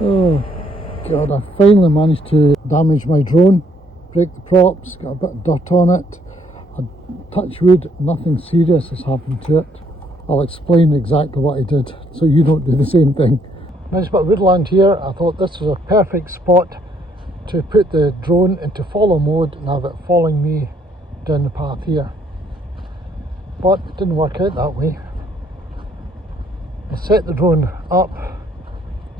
Oh god, I finally managed to damage my drone, break the props, got a bit of dirt on it. Touch wood, nothing serious has happened to it. I'll explain exactly what I did so you don't do the same thing. Nice bit of woodland here. I thought this was a perfect spot to put the drone into follow mode and have it following me down the path here. But it didn't work out that way. I set the drone up,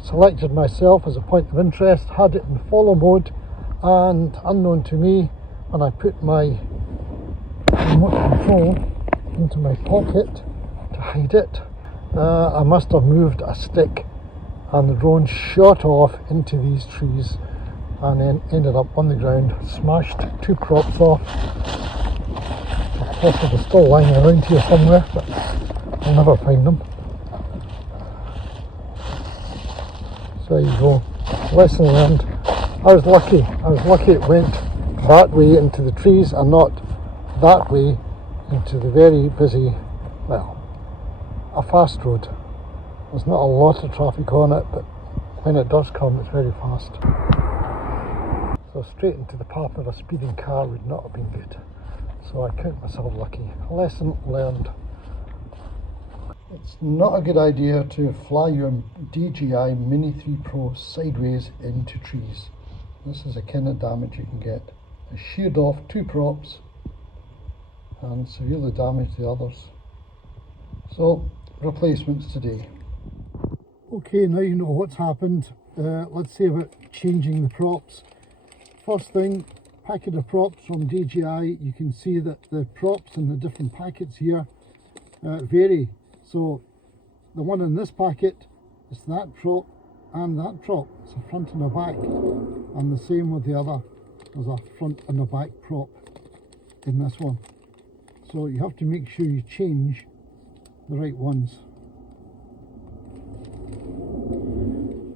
selected myself as a point of interest, had it in follow mode, and unknown to me, when I put my remote control into my pocket to hide it, I must have moved a stick and the drone shot off into these trees and then ended up on the ground, smashed 2 props off. Possibly still lying around here somewhere, but I'll never find them. So there you go, lesson learned. I was lucky it went that way into the trees and not that way into the very busy, well, a fast road. There's not a lot of traffic on it, but when it does come, it's very fast. So straight into the path of a speeding car would not have been good. So I count myself lucky. Lesson learned. It's not a good idea to fly your DJI Mini 3 Pro sideways into trees. This is the kind of damage you can get. I sheared off 2 props and severely damaged the others. So, replacements today. Okay, now you know what's happened. Let's see about changing the props. First thing, packet of props from DJI. You can see that the props in the different packets here vary. So the one in this packet is that prop and that prop. It's a front and a back, and the same with the other. There's a front and a back prop in this one. So you have to make sure you change the right ones.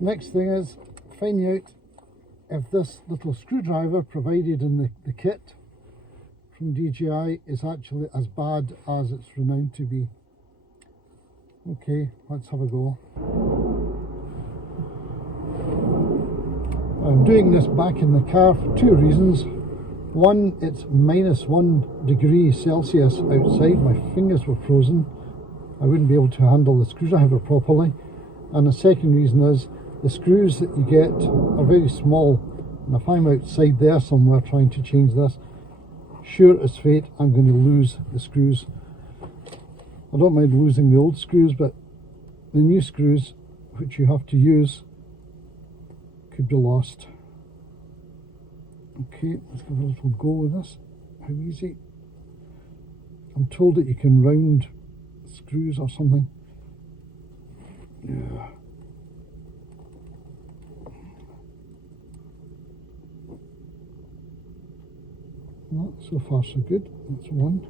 Next thing is finding out if this little screwdriver provided in the kit from DJI is actually as bad as it's renowned to be. Okay, let's have a go. I'm doing this back in the car for 2 reasons. One, it's -1 degree Celsius outside, my fingers were frozen. I wouldn't be able to handle the screwdriver properly. And the second reason is the screws that you get are very small, and if I'm outside there somewhere trying to change this, sure as fate I'm going to lose the screws. I don't mind losing the old screws, but the new screws, which you have to use, could be lost. Okay, let's give a little go with this. How easy. I'm told that you can round screws or something. Yeah. Well, so far so good. That's one.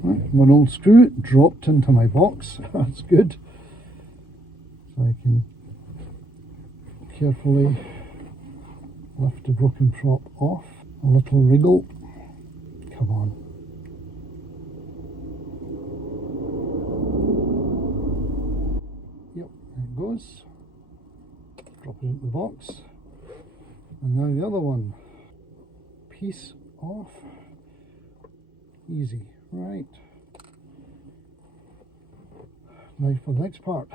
Right, one old screw dropped into my box. That's good. So I can carefully lift the broken prop off. A little wriggle. Come on. Yep, there it goes. Drop it into the box. And now the other one. Piece off. Easy. Right. Now for the next part.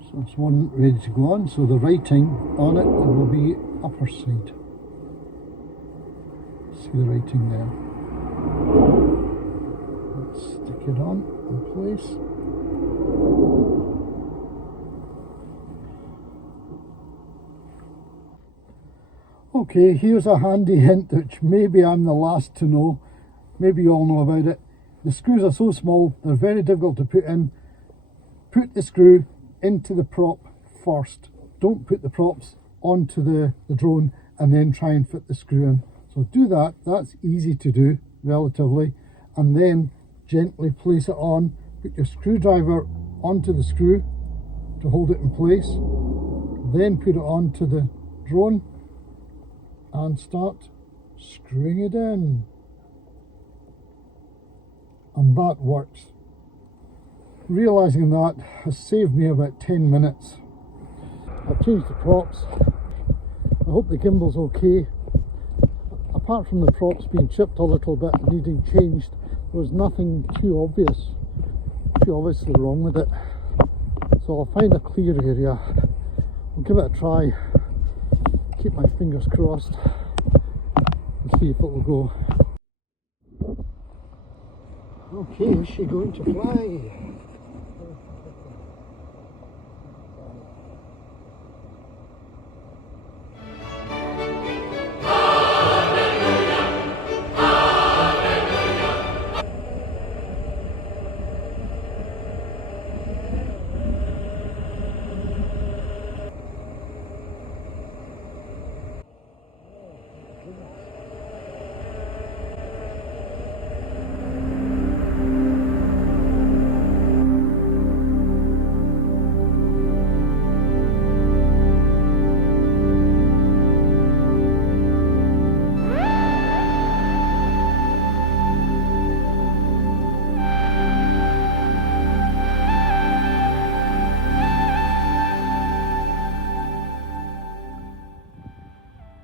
So that's one ready to go on. So the writing on it will be upper side. See the writing there. Let's stick it on in place. Okay, here's a handy hint which maybe I'm the last to know. Maybe you all know about it. The screws are so small, they're very difficult to put in. Put the screw into the prop first. Don't put the props onto the drone and then try and fit the screw in. So do that. That's easy to do, relatively. And then gently place it on. Put your screwdriver onto the screw to hold it in place. Then put it onto the drone and start screwing it in. and that works. Realising that has saved me about 10 minutes. I've changed the props. I hope the gimbal's okay. Apart from the props being chipped a little bit and needing changed, there was nothing too obviously wrong with it. So I'll find a clear area, I'll give it a try, keep my fingers crossed and see if it will go. Okay, is she going to fly?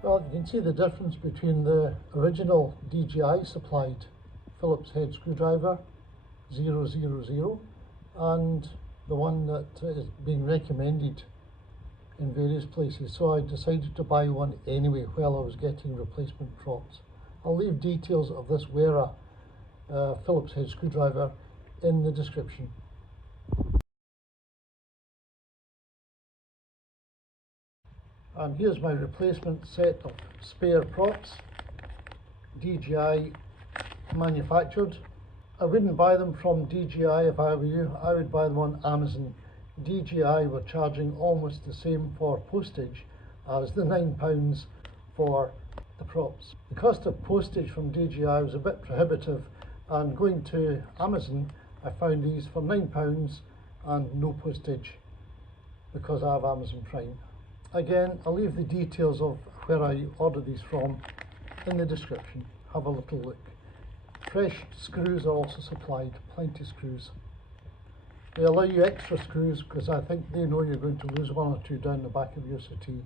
Well, you can see the difference between the original DJI supplied Phillips head screwdriver 000 and the one that is being recommended in various places. So I decided to buy one anyway while I was getting replacement props. I'll leave details of this Wera Phillips head screwdriver in the description. And here's my replacement set of spare props, DJI manufactured. I wouldn't buy them from DJI if I were you, I would buy them on Amazon. DJI were charging almost the same for postage as the £9 for the props. The cost of postage from DJI was a bit prohibitive, and going to Amazon I found these for £9 and no postage because I have Amazon Prime. Again, I'll leave the details of where I ordered these from in the description. Have a little look. Fresh screws are also supplied, plenty of screws. They allow you extra screws because I think they know you're going to lose one or two down the back of your settee.